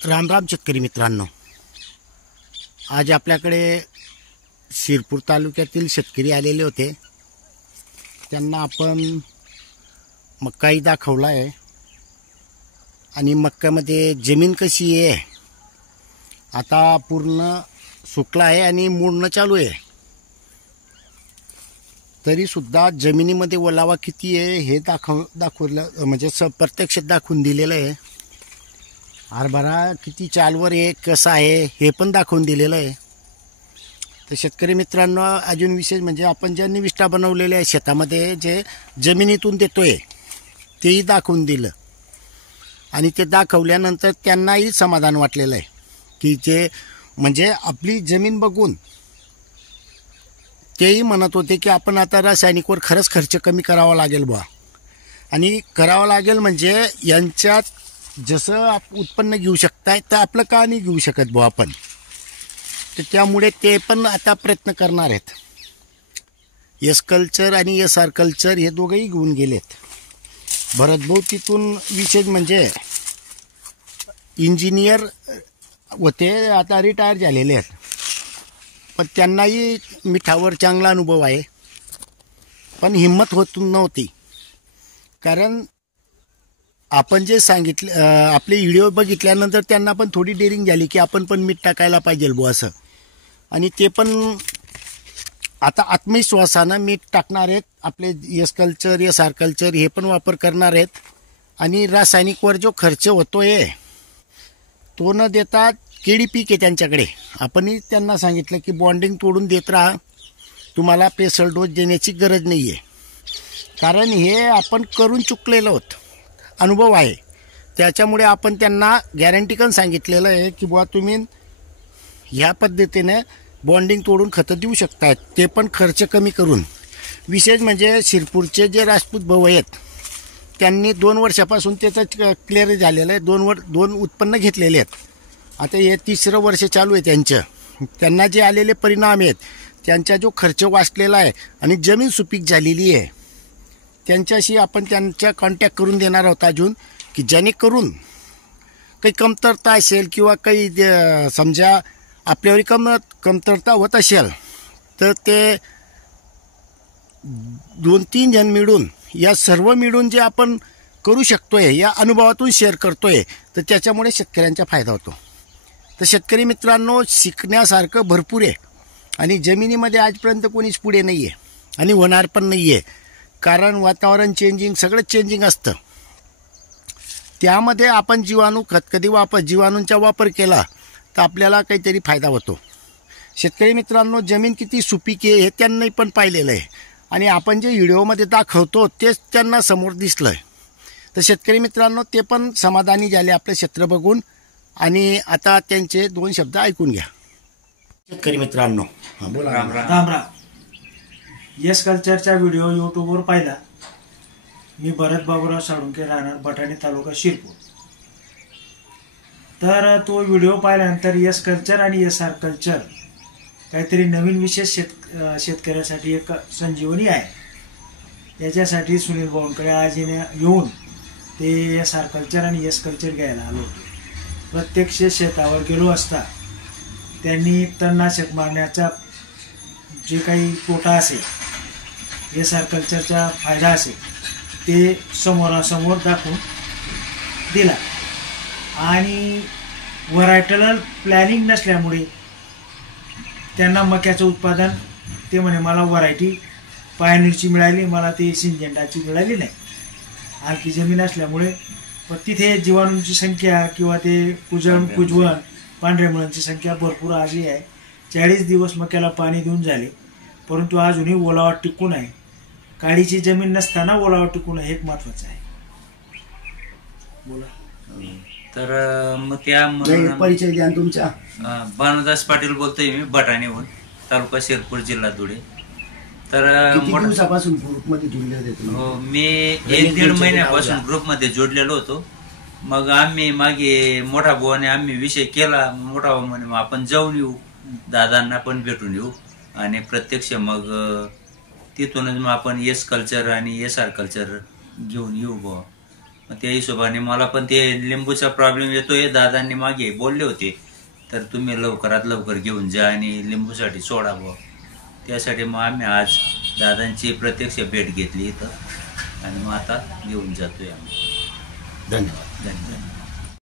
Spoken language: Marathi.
राम राम शेतकरी मित्रांनो, आज आपल्याकडे शिरपूर तालुक्यातील शेतकरी आलेले होते. त्यांना आपण मक्काही दाखवला आहे आणि मक्क्यामध्ये जमीन कशी आहे, आता पूर्ण सुकला आहे आणि मोडणं चालू आहे. तरीसुद्धा जमिनीमध्ये ओलावा किती आहे हे दाखवलं म्हणजे प्रत्यक्षात दाखवून दिलेलं आहे. हरभरा किती चालवर आहे, कसा आहे हे पण दाखवून दिलेलं आहे. तर शेतकरी मित्रांनो, अजून विशेष म्हणजे आपण ज्या निविष्ठा बनवलेल्या आहे शेतामध्ये जे जमिनीतून देतोय तेही दाखवून दिलं आणि ते दाखवल्यानंतर त्यांनाही समाधान वाटलेलं आहे की जे म्हणजे आपली जमीन बघून तेही म्हणत होते की आपण आता रासायनिकवर खरंच खर्च कमी करावा लागेल बुवा, आणि करावं लागेल म्हणजे यांच्यात जसं उत्पन्न घेऊ शकताय तर आपलं का नाही घेऊ शकत बुवा आपण. तर त्यामुळे ते पण आता प्रयत्न करणार आहेत. एस कल्चर आणि SR कल्चर हे दोघंही घेऊन गेलेत. भरतभाऊ तिथून विशेष म्हणजे इंजिनियर होते, आता रिटायर झालेले आहेत, पण त्यांनाही मिठावर चांगला अनुभव आहे. पण हिंमत होत नव्हती, कारण आपण जे सांगितले आपले व्हिडिओ बघितल्यानंतर त्यांना पण थोडी डेअरिंग झाली की आपण पण मीठ टाकायला पाहिजे बुवा असं, आणि ते पण आता आत्मविश्वासानं मीठ टाकणार आहेत. आपले एस कल्चर SR कल्चर हे पण वापर करणार आहेत. आणि रासायनिकवर जो खर्च होतोय तो न देता केळी पीक आहे त्यांच्याकडे. आपणही त्यांना सांगितलं की बॉन्डिंग तोडून देत राहा, तुम्हाला पेसल डोस देण्याची गरज नाही आहे, कारण हे आपण करून चुकलेलो आहोत, अनुभव आहे. त्याच्यामुळे आपण त्यांना गॅरंटी पण सांगितलेलं आहे की बुवा तुम्ही ह्या पद्धतीने बॉन्डिंग तोडून खतं देऊ शकतात, ते पण खर्च कमी करून. विशेष म्हणजे शिरपूरचे जे राजपूत भाऊ आहेत त्यांनी 2 वर्षापासून त्याचं क्लिअर झालेलं आहे. 2 उत्पन्न घेतलेले आहेत. आता हे 3रं वर्ष चालू आहे त्यांचं. त्यांना जे आलेले परिणाम आहेत, त्यांचा जो खर्च वाचलेला आहे आणि जमीन सुपीक झालेली आहे, त्यांच्याशी आपण त्यांच्या कॉन्टॅक्ट करून देणार आहोत अजून, की जेणेकरून काही कमतरता असेल किंवा काही समजा आपल्यावर कमतरता होत असेल तर ते 2-3 जण मिळून या सर्व मिळून जे आपण करू शकतोय या अनुभवातून शेअर करतोय, तर त्याच्यामुळे शेतकऱ्यांचा फायदा होतो. तर शेतकरी मित्रांनो, शिकण्यासारखं भरपूर आहे आणि जमिनीमध्ये आजपर्यंत कोणीच पुढे नाही आहे आणि होणार पण नाही आहे, कारण वातावरण चेंजिंग, सगळं चेंजिंग असतं. त्यामध्ये आपण जीवाणू खत कधी जीवाणूंचा वापर केला तर आपल्याला काहीतरी फायदा होतो. शेतकरी मित्रांनो, जमीन किती सुपीक आहे हे त्यांनाही पण पाहिलेलं आहे आणि आपण जे व्हिडिओमध्ये दाखवतो तेच त्यांना समोर दिसलं आहे. तर शेतकरी मित्रांनो, ते पण समाधानी झाले आपलं क्षेत्र बघून, आणि आता त्यांचे 2 शब्द ऐकून घ्या. शेतकरी मित्रांनो, बोला. राम राम. एस कल्चरचा व्हिडिओ यूट्यूबवर पाहिला. मी भरत बाबूराव साळुंके, राहणार बटाणे, तालुका शिरपूर. तर तो व्हिडिओ पाहिल्यानंतर एस कल्चर आणि SR कल्चर काहीतरी नवीन विशेष शेतकऱ्यासाठी एक संजीवनी आहे. याच्यासाठी सुनील भाऊंकडे आज येऊन ते SR कल्चर आणि एस कल्चर घ्यायला आलो. प्रत्यक्ष शेतावर गेलो असता त्यांनी तणनाशक मारण्याचा जे काही तोटा असेल, SR कल्चरचा फायदा असेल, ते समोरासमोर दाखवून दिला. आणि व्हरायटल प्लॅनिंग नसल्यामुळे त्यांना मक्याचं उत्पादन, ते म्हणे मला व्हरायटी पायनीरची मिळाली, मला ते सिंजेंटाची मिळाली नाही. हलकी जमीन असल्यामुळे पण तिथे जीवाणूंची संख्या किंवा ते कुजवण पांढऱ्या मुळांची संख्या भरपूर आली आहे. 40 दिवस मक्याला पाणी देऊन झाले, परंतु अजूनही ओलावा टिकून आहे. काळीची जमीन नसताना ओलावा टिकून हे एक महत्वाचं आहे. बोला. तर मग त्या परिचय द्या तुमचा. भानुदास पाटील बोलतोय मी, बटाणेहून, तालुका शिरपूर, जिल्हा धुळे. तर किती दिवसापासून ग्रुपमध्ये जोडले होते? हो, मी 1-1.5 महिन्यापासून ग्रुपमध्ये जोडलेलो होतो. मग आम्ही मागे मोठा भावाने आम्ही विषय केला. मोठा भाऊ म्हणे आपण जाऊन येऊ, दादांना पण भेटून येऊ, आणि प्रत्यक्ष मग तिथूनच मग आपण एस कल्चर आणि SR कल्चर घेऊन येऊ बुवा. मग त्या हिशोबाने मला पण ते लिंबूचा प्रॉब्लेम येतोय, दादांनी मागे बोलले होते, तर तुम्ही लवकरात लवकर घेऊन जा आणि लिंबूसाठी सोडा बुवा. त्यासाठी मग आम्ही आज दादांची प्रत्यक्ष भेट घेतली इथं आणि मग आता घेऊन जातोय आम्ही. धन्यवाद. धन्यवाद.